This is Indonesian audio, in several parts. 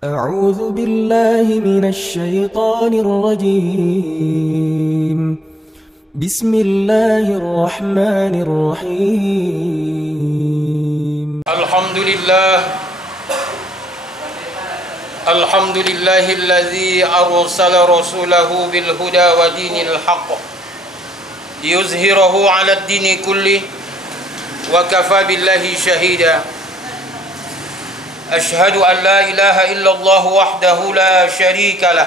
أعوذ بالله من الشيطان الرجيم. بسم الله الرحمن الرحيم. الحمد لله الذي أرسل رسوله بالهدى ودين الحق ليظهره على الدين كله وكفى بالله شهيدا. أشهد أن لا إله إلا الله وحده لا شريك له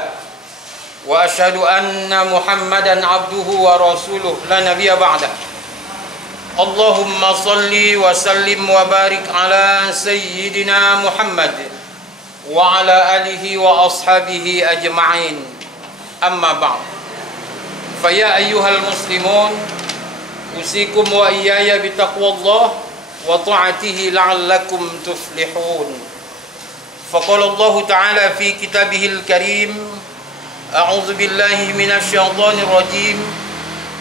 وأشهد أن محمدا عبده ورسوله لا نبي بعده. اللهم صل وسلم وبارك على سيدنا محمد وعلى آله وأصحابه أجمعين. أما بعد، فيا أيها المسلمون، أوصيكم وإياي بتقوى الله وطاعته لعلكم تفلحون. فقال الله تعالى في كتابه الكريم: أعوذ بالله من الشيطان الرجيم: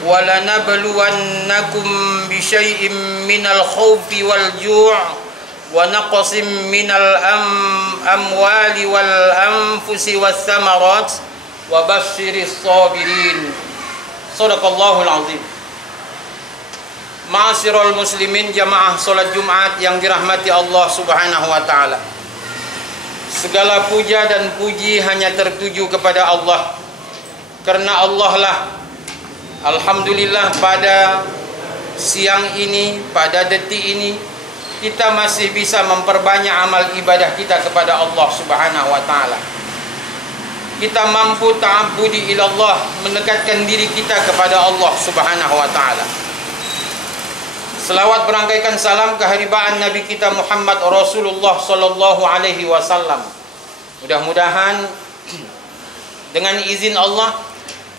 ولنبلونكم بشيء من الخوف والجوع ونقص من الأموال والأنفس والثمرات وبشر الصابرين. صدق الله العظيم. Ma'asyiral muslimin, jamaah salat Jumat yang dirahmati Allah Subhanahu wa taala. Segala puja dan puji hanya tertuju kepada Allah. Karena Allah lah, alhamdulillah, pada siang ini, pada detik ini, kita masih bisa memperbanyak amal ibadah kita kepada Allah Subhanahu wa taala. Kita mampu ta'abbudi ilallah, mendekatkan diri kita kepada Allah Subhanahu wa taala. Selawat berangkaikan salam keharibaan Nabi kita Muhammad Rasulullah sallallahu alaihi wasallam. Mudah-mudahan dengan izin Allah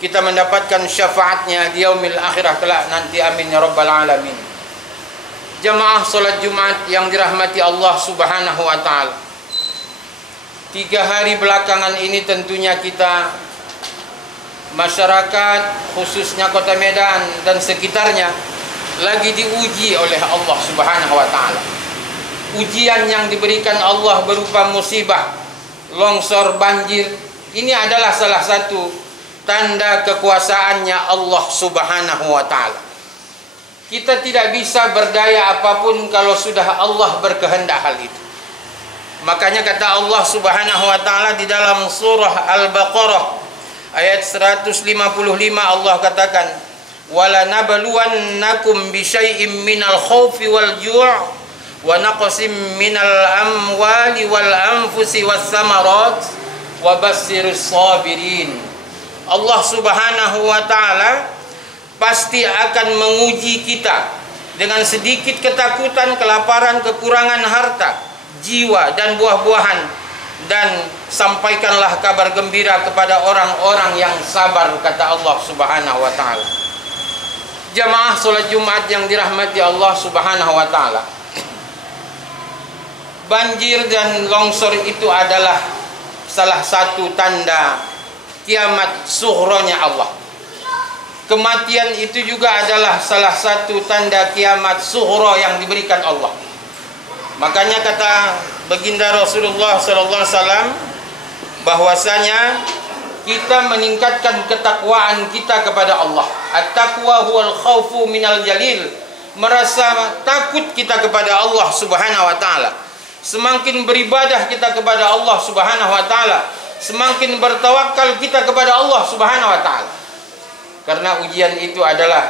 kita mendapatkan syafaatnya di yaumil akhirah kelak nanti, amin ya rabbal alamin. Jamaah salat Jumat yang dirahmati Allah Subhanahu wa taala. 3 hari belakangan ini tentunya kita, masyarakat khususnya Kota Medan dan sekitarnya, lagi diuji oleh Allah Subhanahu wa taala. Ujian yang diberikan Allah berupa musibah, longsor, banjir. Ini adalah salah satu tanda kekuasaannya Allah Subhanahu wa taala. Kita tidak bisa berdaya apapun kalau sudah Allah berkehendak hal itu. Makanya kata Allah Subhanahu wa taala di dalam surah Al-Baqarah ayat 155, Allah katakan: وَلَنَبْلُوَنَّكُمْ بِشَيْءٍ مِّنَ الْخَوْفِ وَالْجُوعِ وَنَقْصٍ مِّنَ الْأَمْوَالِ وَالْأَنفُسِ وَالثَّمَرَاتِ وَبَشِّرِ الصَّابِرِينَ. Allah Subhanahu wa taala pasti akan menguji kita dengan sedikit ketakutan, kelaparan, kekurangan harta, jiwa dan buah-buahan, dan sampaikanlah kabar gembira kepada orang-orang yang sabar, kata Allah Subhanahu wa taala. Jamaah salat Jumat yang dirahmati Allah Subhanahu wa taala. Banjir dan longsor itu adalah salah satu tanda kiamat sughronya Allah. Kematian itu juga adalah salah satu tanda kiamat sughro yang diberikan Allah. Makanya kata baginda Rasulullah sallallahu alaihi wasallam bahwasanya kita meningkatkan ketakwaan kita kepada Allah. At-taqwa huwal khaufu minal jalil. Merasa takut kita kepada Allah Subhanahu wa taala. Semakin beribadah kita kepada Allah Subhanahu wa taala, semakin bertawakal kita kepada Allah Subhanahu wa taala. Karena ujian itu adalah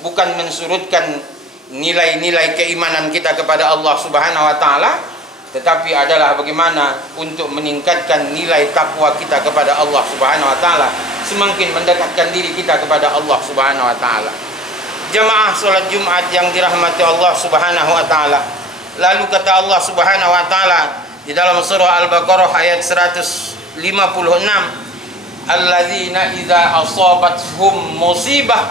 bukan mensurutkan nilai-nilai keimanan kita kepada Allah Subhanahu wa taala, tetapi adalah bagaimana untuk meningkatkan nilai takwa kita kepada Allah Subhanahu wa taala, semakin mendekatkan diri kita kepada Allah Subhanahu wa taala. Jamaah salat Jumat yang dirahmati Allah Subhanahu wa taala. Lalu kata Allah Subhanahu wa taala di dalam surah Al-Baqarah ayat 156, alladzina idza asabathum musibah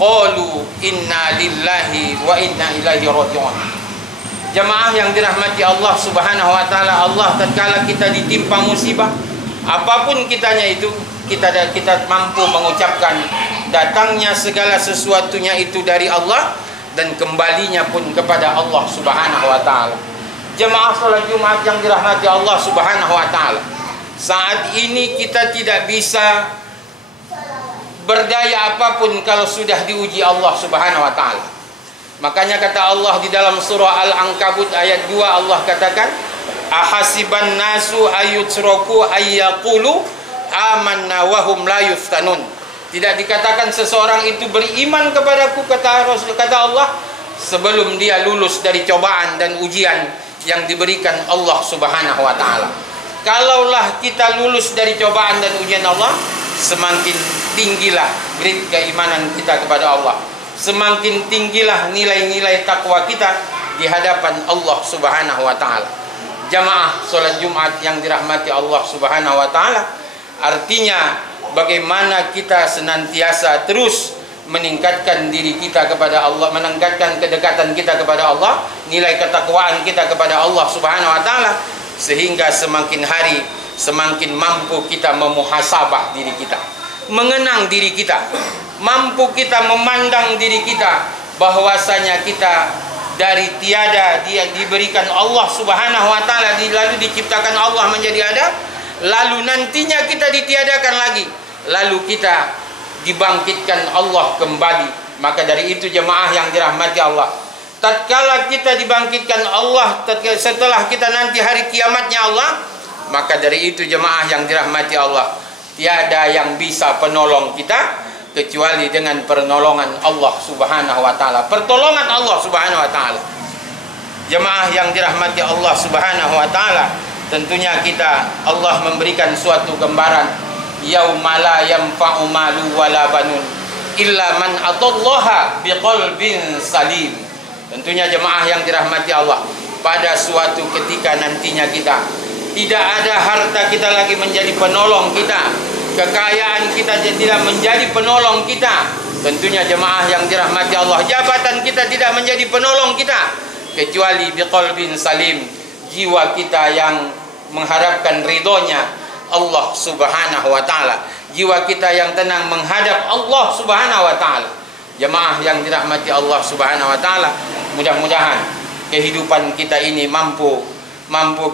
qalu inna lillahi wa inna ilaihi raji'un. Jamaah yang dirahmati Allah Subhanahu wa taala, Allah tatkala kita ditimpa musibah, apapun kitanya itu, kita mampu mengucapkan datangnya segala sesuatunya itu dari Allah dan kembalinya pun kepada Allah Subhanahu wa taala. Jemaah salat Jumat yang dirahmati Allah Subhanahu wa taala, saat ini kita tidak bisa berdaya apapun kalau sudah diuji Allah Subhanahu wa taala. Makanya kata Allah di dalam surah Al-Ankabut ayat 2, Allah katakan, ahasiban nasu ayutsraku ayyaqulu amanna wa hum la yuftanun. Tidak dikatakan seseorang itu beriman kepadaku, kata Allah, sebelum dia lulus dari cobaan dan ujian yang diberikan Allah Subhanahu wa taala. Kalaulah kita lulus dari cobaan dan ujian Allah, semakin tinggilah grade keimanan kita kepada Allah, semakin tinggilah nilai-nilai takwa kita di hadapan Allah Subhanahu wa taala. Jamaah salat Jumat yang dirahmati Allah Subhanahu wa taala, artinya bagaimana kita senantiasa terus meningkatkan diri kita kepada Allah, meningkatkan kedekatan kita kepada Allah, nilai ketakwaan kita kepada Allah Subhanahu wa taala, sehingga semakin hari semakin mampu kita memuhasabah diri kita, mengenang diri kita, mampu kita memandang diri kita bahwasanya kita dari tiada dia diberikan Allah Subhanahu wa taala, lalu diciptakan Allah menjadi ada, lalu nantinya kita ditiadakan lagi, lalu kita dibangkitkan Allah kembali. Maka dari itu jemaah yang dirahmati Allah, tatkala kita dibangkitkan Allah, setelah kita nanti hari kiamatnya Allah, maka dari itu jemaah yang dirahmati Allah, tiada yang bisa penolong kita kecuali dengan pertolongan Allah Subhanahu wa taala, pertolongan Allah Subhanahu wa taala. Jemaah yang dirahmati Allah Subhanahu wa taala, tentunya kita Allah memberikan suatu gambaran, yauma la yanfa'u malu wala banun illa man atallaha biqalbin salim. Tentunya jemaah yang dirahmati Allah, pada suatu ketika nantinya kita tidak ada harta kita lagi menjadi penolong kita, kekayaan kita tidak menjadi penolong kita. Tentunya jemaah yang dirahmati Allah, jabatan kita tidak menjadi penolong kita kecuali biqalbin salim, jiwa kita yang mengharapkan ridhonya Allah Subhanahu wa taala, jiwa kita yang tenang menghadap Allah Subhanahu wa taala. Jemaah yang dirahmati Allah Subhanahu wa taala, mudah-mudahan kehidupan kita ini mampu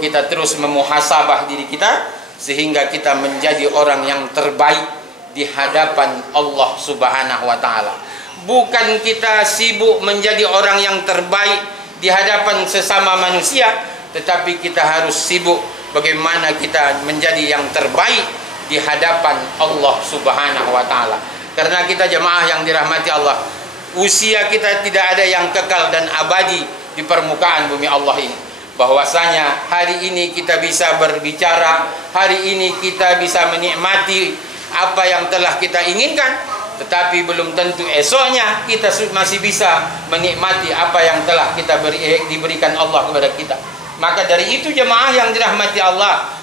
kita terus memuhasabah diri kita sehingga kita menjadi orang yang terbaik di hadapan Allah Subhanahu wa taala. Bukan kita sibuk menjadi orang yang terbaik di hadapan sesama manusia, tetapi kita harus sibuk bagaimana kita menjadi yang terbaik di hadapan Allah Subhanahu wa taala. Karena kita jemaah yang dirahmati Allah, usia kita tidak ada yang kekal dan abadi di permukaan bumi Allah ini. Bahwasanya hari ini kita bisa berbicara, hari ini kita bisa menikmati apa yang telah kita inginkan, tetapi belum tentu esoknya kita masih bisa menikmati apa yang telah kita diberikan Allah kepada kita. Maka dari itu jemaah yang dirahmati Allah,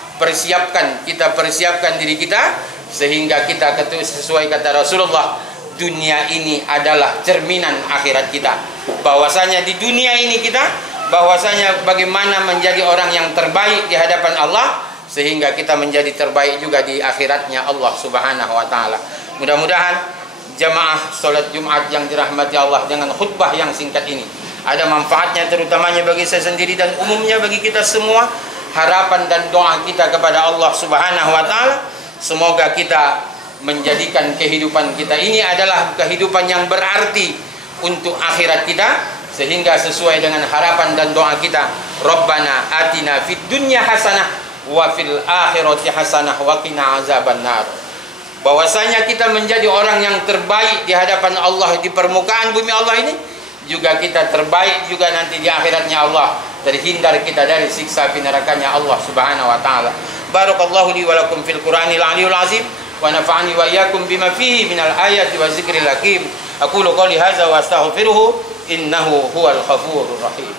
kita persiapkan diri kita sehingga kita sesuai kata Rasulullah, dunia ini adalah cerminan akhirat kita. Bahwasanya di dunia ini kita, bahwasanya bagaimana menjadi orang yang terbaik di hadapan Allah sehingga kita menjadi terbaik juga di akhiratnya Allah Subhanahu wa taala. Mudah-mudahan jemaah salat Jumat yang dirahmati Allah dengan khutbah yang singkat ini ada manfaatnya, terutamanya bagi saya sendiri dan umumnya bagi kita semua. Harapan dan doa kita kepada Allah Subhanahu wa taala, semoga kita menjadikan kehidupan kita ini adalah kehidupan yang berarti untuk akhirat kita, sehingga sesuai dengan harapan dan doa kita, Rabbana atina fid dunya hasanah wa fil akhirati hasanah wa qina azabannar. Bahwasanya kita menjadi orang yang terbaik di hadapan Allah di permukaan bumi Allah ini, juga kita terbaik juga nanti di akhiratnya Allah, terhindar kita dari siksa api nerakanya Allah Subhanahu wa taala. Barakallahu li wa lakum fil Qur'anil Aliyyil Azim wa nafa'ani wa iyyakum bima fihi minal ayati wa zikril hakim. Aqulu qouli hadza wa astaghfiruhu innahu huwal ghafurur rahim.